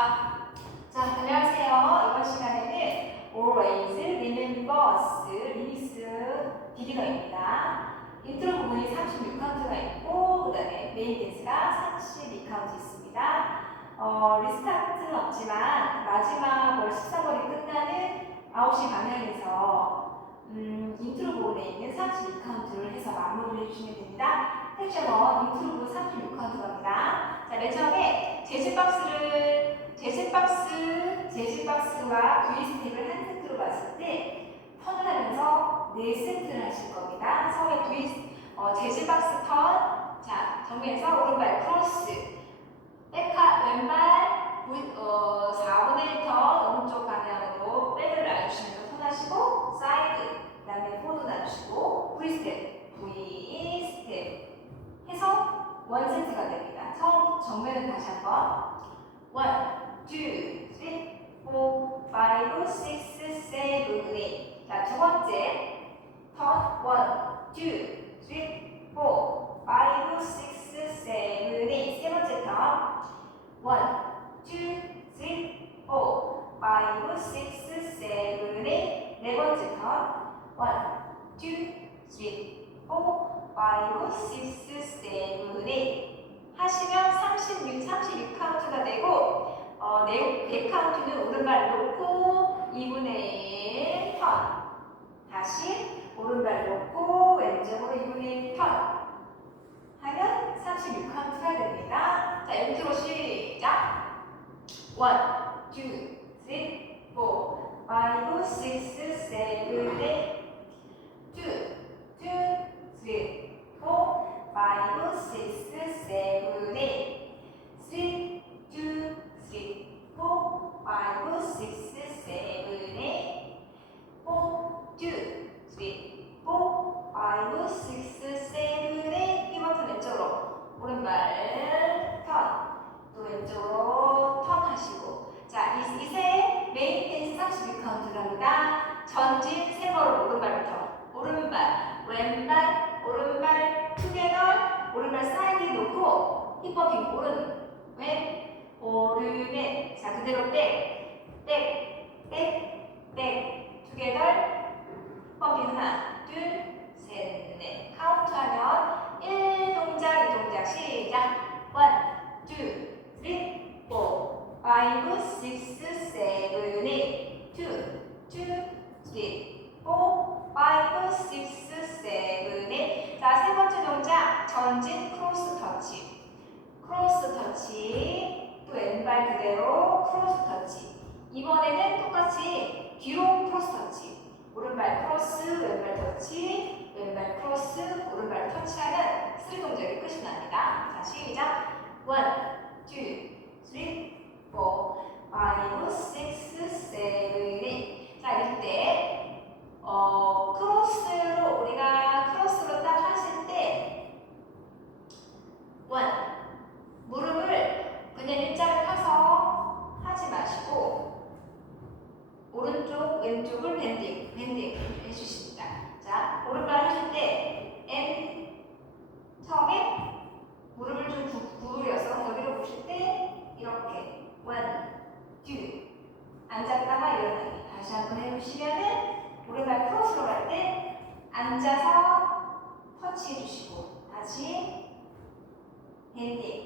아, 자, 안녕하세요. 이번 시간에는 always, remember us, 리미스 비기너입니다. 인트로 부분이 36카운트가 있고, 그 다음에 메인 댄스가 32카운트 있습니다. 어, 리스타트는 없지만, 마지막 월 14월이 끝나는 9시 방향에서, 음, 인트로 부분에 있는 32카운트를 해서 마무리를 해주시면 됩니다. 섹션 1, 인트로 부분 36카운트 갑니다. 자, 맨 처음에 재질박스를 재질박스, 재질박스와 스텝을 한 세트로 봤을 때 턴을 하면서 네 세트를 하실 겁니다. 처음에 V 어, 재질박스 턴, 자 정면에서 오른발 크로스, 백하 왼발 어, 4분의 1턴. 오른쪽 방향으로 백을 놔주시면서 턴하시고 사이드, 그 다음에 6, 7의 네 번째 턴 1, 2, 3, 4, 5, 6, 7, 8 하시면 36, 36 카운트가 되고 어, 네, 네 카운트는 오른발 놓고 2분의 1 턴. 다시 오른발 놓고 왼쪽으로 2분의 1 턴. 하면 36 카운트가 됩니다. 자, 인트로 시작. 1, 2, 3, four, five, six, seven, eight, two, two, three, four, five, 백, 투게더, 힙버핑 하나, 둘, 셋, 넷 카운트하면 1 동작, 2 동작 시작 1, 2, 3, 4, 5, 6, 7, 8 2, 2, 3, 4, 5, 6, 7, 8. 자, 세 번째 동작, 전진 크로스 터치. 크로스 터치. 또 왼발 그대로 크로스 터치. 이번에는 똑같이 뒤로 크로스 터치. 오른발 크로스, 왼발 터치, 왼발 크로스, 오른발 터치하면 쓰리 동작이 끝이 납니다. 자, 시작. 1, 2, 3, 4, 5, 6, 7, 8. 자, 이럴 때 어, 크로스로 우리가 크로스로 딱 하실 때 원, 무릎을 그냥 일자로 펴서 하지 마시고 오른쪽, 왼쪽을 밴딩, 밴딩 해주십니다. 자, 오른발 하실 때 N 처음에 무릎을 좀 구, 구부려서 여기로 보실 때 이렇게 원, 투 앉았다가 일어나기 다시 한번 해보시면은 오른발 크로스로 갈 때 앉아서 터치해 주시고 다시 밴딩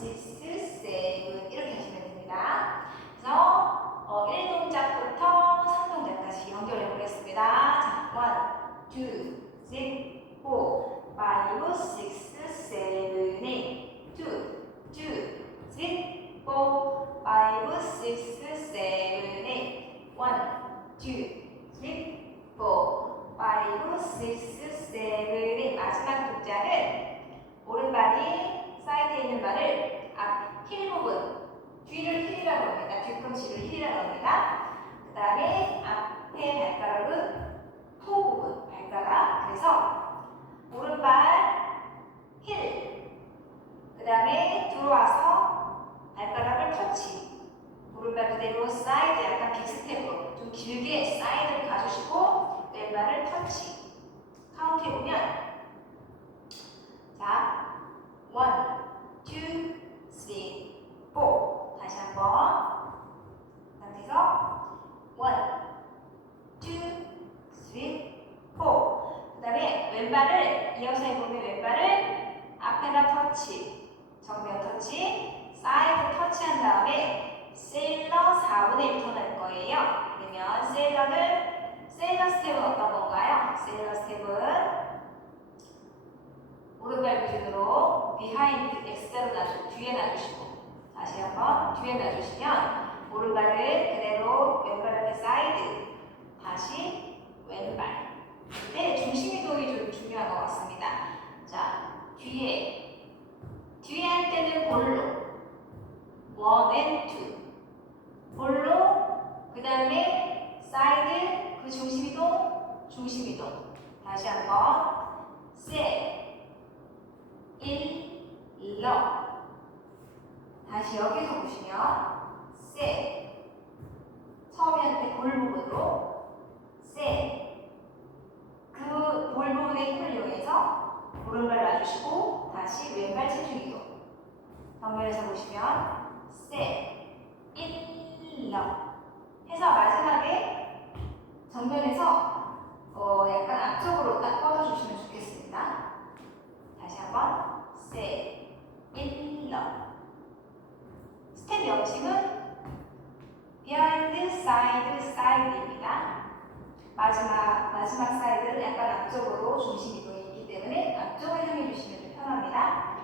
six, two. 세일러 4분의 1 턴할 거예요. 그러면 세일러는 세일러 스텝은 어떤 건가요? 세일러 스텝은 오른발 기준으로 비하인드 X대로 놔주, 뒤에 놔주시고 다시 한번 뒤에 놔주시면 오른발을 그대로 왼발 앞에 사이드 다시 왼발 이때 중심 이동이 좀 중요한 것 같습니다. 자 뒤에 뒤에 할 때는 볼로 one 볼로 그 다음에 사이드 그 중심 이동 중심 이동 다시 한번. 셋 일, 러 다시 여기서 보시면 세 처음에 할때볼 부분으로 세그 볼 부분의 힘을 이용해서 오른발 놔주시고 다시 왼발 체중 이동 정면에서 보시면 세 일, 러 해서 마지막에 정면에서 어, 약간 앞쪽으로 딱 뻗어주시면 좋겠습니다. 다시 한번 세, 일러 스텝 명칭은 비하인드, 사이드, 사이드입니다. 마지막 마지막 사이드는 약간 앞쪽으로 중심 이동이 있기 때문에 앞쪽을 향해 주시면 좀 편합니다.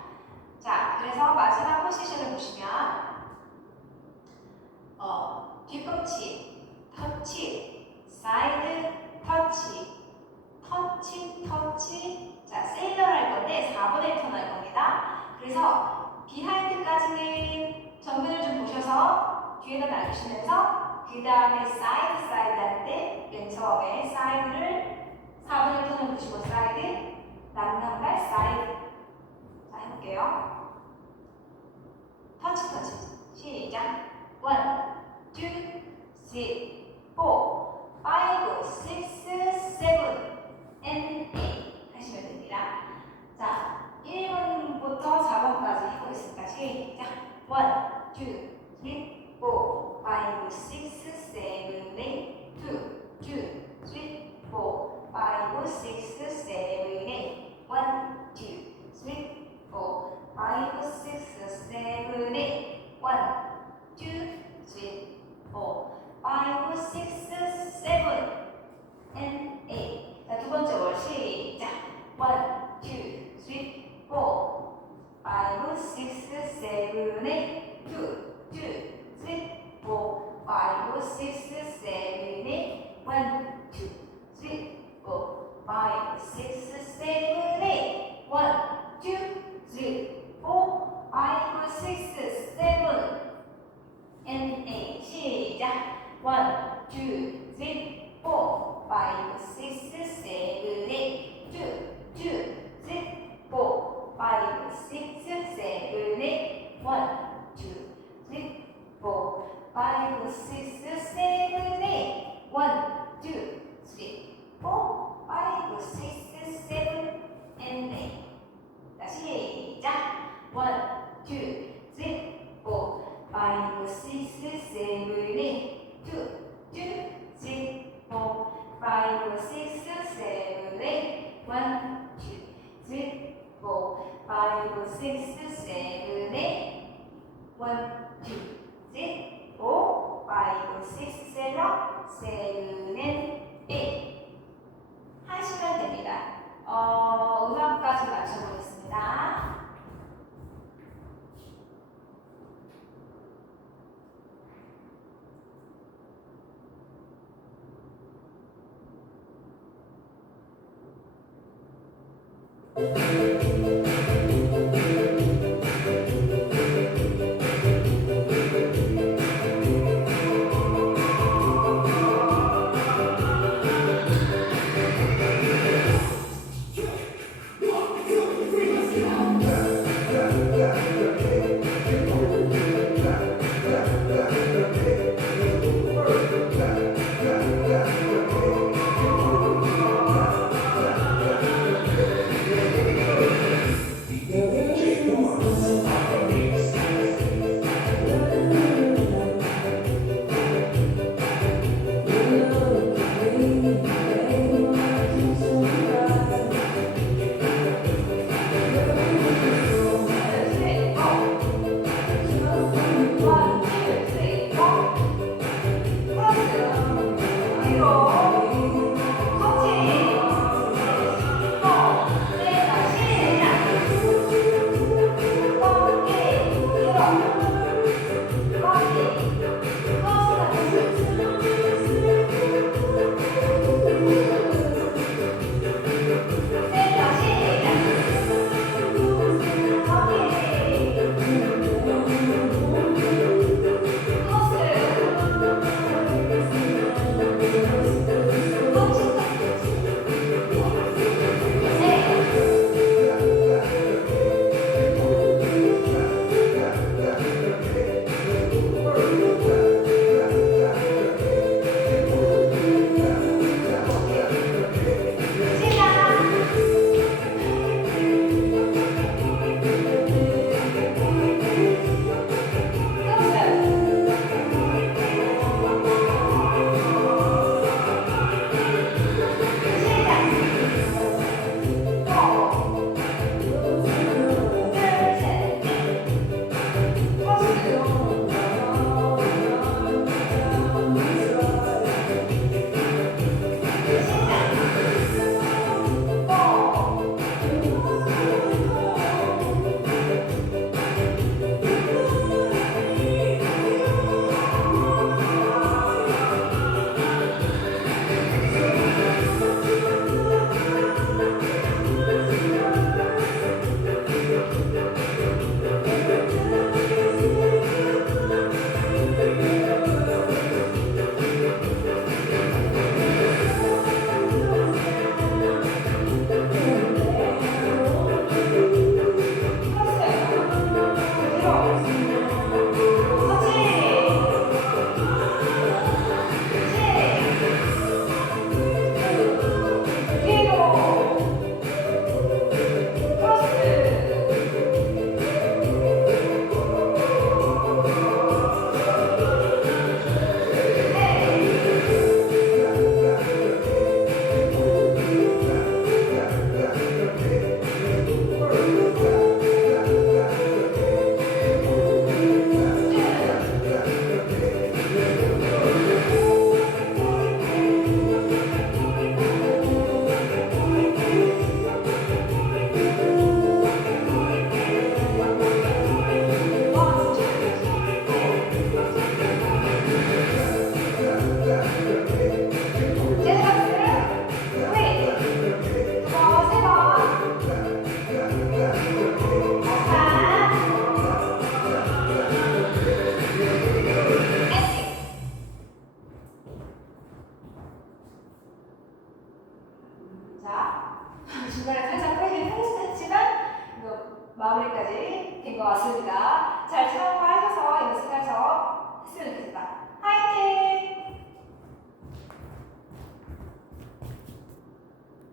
자, 그래서 마지막 포지션을 보시면 어, 뒤꿈치, 터치, 사이드, 터치, 터치, 터치. 자, 세일러 할 건데 4분의 1턴할 겁니다. 그래서 비하인드까지는 정면을 좀 보셔서 뒤에다 놔주시면서 그 다음에 사이드 사이드 할 때 맨 처음에 사이드를 4분의 1 턴을 보시고 사이드 남은 한발 사이드 자 해볼게요. 터치 터치 시작 원, 투, 쓰리, 포, 파이브, 식스, 세븐 and eight 하시면 됩니다. 자, 1번부터 4번까지 해보겠습니다. 시작. 1, 2, 3, 4, 5, 6, 7, 8, 2, 2, 3, 4, 5, 6, 7, 8, 1, 2, 3, 4, 5, 6, 7, 8, 1, 2, 3, 4, 5, 6, 7, and 8. 자, 두 번째 월 시작. 1, 2, Música